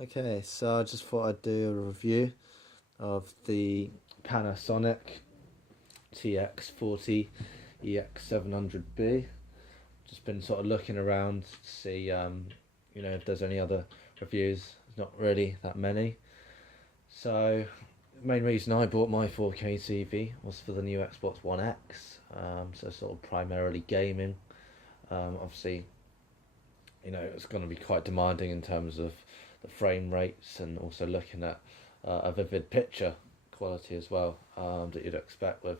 Okay, so I just thought I'd do a review of the Panasonic TX-40EX700B. Just been sort of looking around to see, if there's any other reviews. There's not really that many. So, the main reason I bought my 4K TV was for the new Xbox One X. So sort of primarily gaming. Obviously, it's going to be quite demanding in terms of the frame rates and also looking at a vivid picture quality as well, that you'd expect with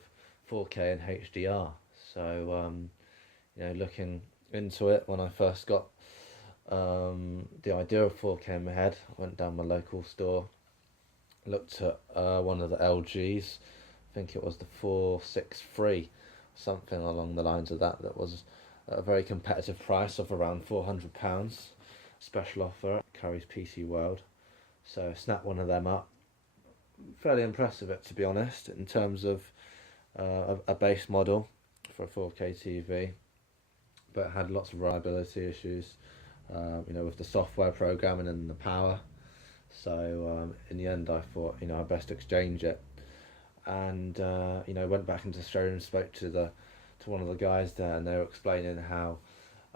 4K and HDR. So, looking into it when I first got the idea of 4K in my head, I went down my local store, looked at one of the LGs. I think it was the 463, something along the lines of that. That was at a very competitive price of around £400. Special offer, carries PC World. So snap one of them up. Fairly impressive, it to be honest, in terms of a base model for a 4K TV, but it had lots of reliability issues, with the software programming and the power. So in the end, I thought, I best exchange it, and went back into the showroom, spoke to one of the guys there, and they were explaining how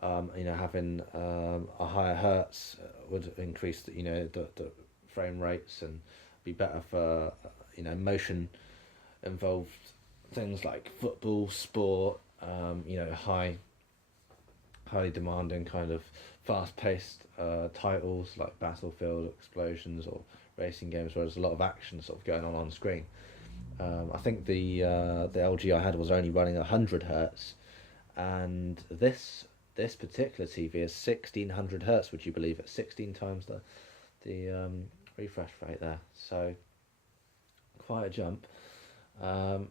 having a higher hertz would increase the frame rates and be better for motion involved things like football, sport, highly demanding kind of fast-paced titles like Battlefield, Explosions, or racing games where there's a lot of action sort of going on screen. I think the LG I had was only running 100 hertz, and this particular TV is 1600 hertz. Would you believe it? 16 times the refresh rate there. So quite a jump. And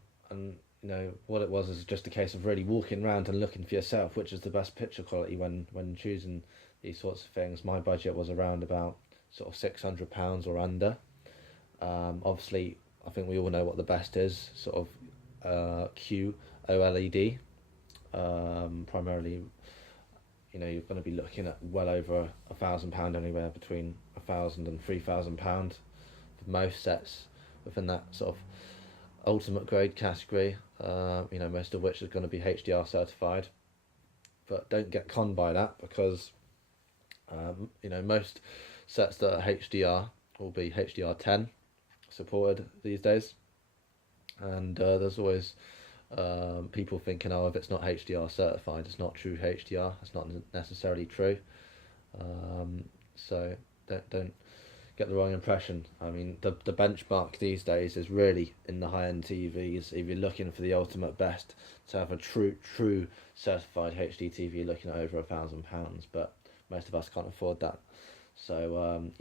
what it was is just a case of really walking around and looking for yourself, which is the best picture quality when choosing these sorts of things. My budget was around about sort of £600 or under. Obviously, I think we all know what the best is, sort of QOLED. Primarily, you're going to be looking at well over £1,000, anywhere between £1,000 and £3,000 for most sets within that sort of ultimate grade category. Most of which is going to be HDR certified, but don't get conned by that, because most sets that are HDR will be HDR10 supported these days, and there's always people thinking, oh, if it's not HDR certified, it's not true HDR. It's not necessarily true. So don't get the wrong impression. I mean, the benchmark these days is really in the high-end TVs. If you're looking for the ultimate best, to have a true certified HD TV, you're looking at over £1,000, but most of us can't afford that. So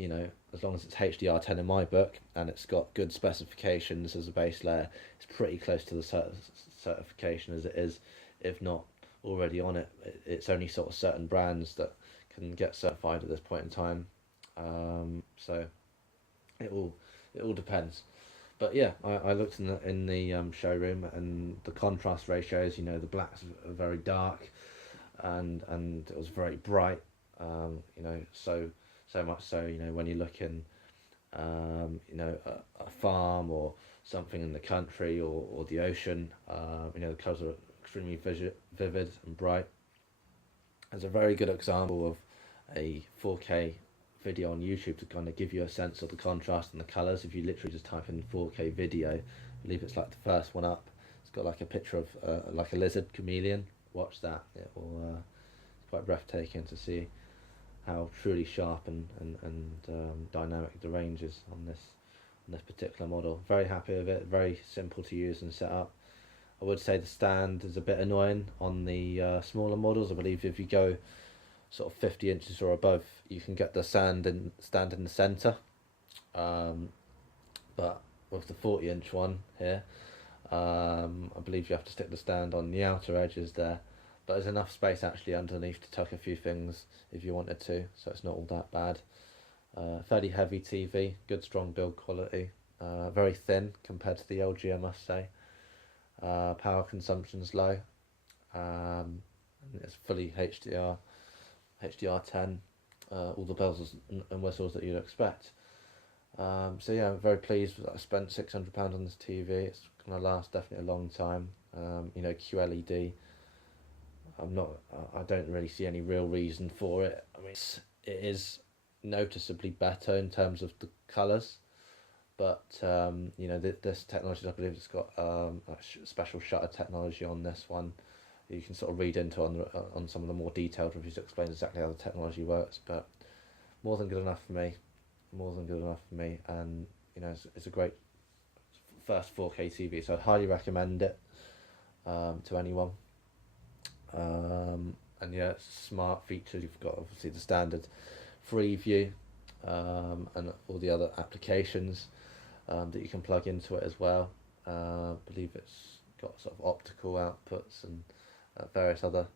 as long as it's HDR10 in my book and it's got good specifications as a base layer, it's pretty close to the certification as it is, if not already on it. It's only sort of certain brands that can get certified at this point in time. So it all depends. But yeah, I looked in the showroom, and the contrast ratios, the blacks are very dark, and it was very bright. So much so, when you look in, a farm or something in the country, or the ocean, the colours are extremely vivid and bright. It's a very good example of a 4K video on YouTube to kind of give you a sense of the contrast and the colours. If you literally just type in 4K video, I believe it's like the first one up. It's got like a picture of like a lizard chameleon. Watch that. It's quite breathtaking to see how truly sharp and dynamic the range is on this particular model. Very happy with it. Very simple to use and set up. I would say the stand is a bit annoying on the smaller models. I believe if you go sort of 50 inches or above, you can get the stand in the centre. But with the 40-inch one here, I believe you have to stick the stand on the outer edges there. But there's enough space actually underneath to tuck a few things if you wanted to, so it's not all that bad. Fairly heavy TV, good strong build quality, very thin compared to the LG, I must say. Power consumption's low. It's fully HDR10. all the bells and whistles that you'd expect. So yeah, I'm very pleased that I spent £600 on this TV. It's going to last definitely a long time. You know, QLED. I don't really see any real reason for it. I mean, it is noticeably better in terms of the colours, but you know, this technology, I believe it's got special shutter technology on this one. You can sort of read into on some of the more detailed reviews that explain exactly how the technology works, but more than good enough for me. More than good enough for me, and you know, it's a great first 4K TV, so I'd highly recommend it to anyone. And yeah, it's smart features. You've got obviously the standard free view, and all the other applications that you can plug into it as well. I believe it's got sort of optical outputs and various other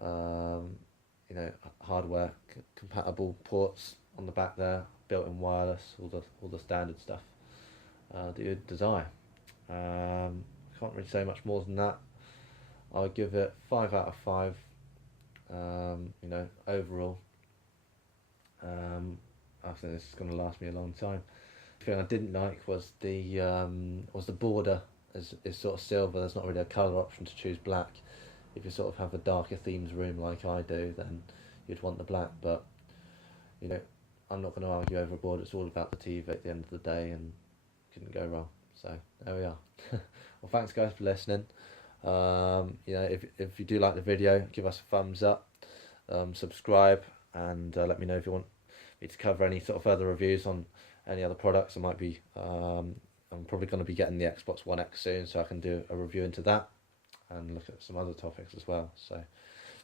you know, hardware compatible ports on the back there, built-in wireless, all the standard stuff that you'd desire. Can't really say much more than that. I'll give it 5 out of 5. You know, overall, I think this is going to last me a long time. The thing I didn't like was the border is sort of silver. There's not really a colour option to choose black. If you sort of have a darker themes room like I do, then you'd want the black. But you know, I'm not going to argue over a board. It's all about the TV at the end of the day, and couldn't go wrong. So there we are. Well, thanks guys for listening. You know, if you do like the video, give us a thumbs up, subscribe, and let me know if you want me to cover any sort of further reviews on any other products. I might be I'm probably going to be getting the Xbox One X soon, so I can do a review into that and look at some other topics as well. So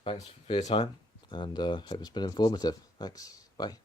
thanks for your time, and hope it's been informative. Thanks, bye.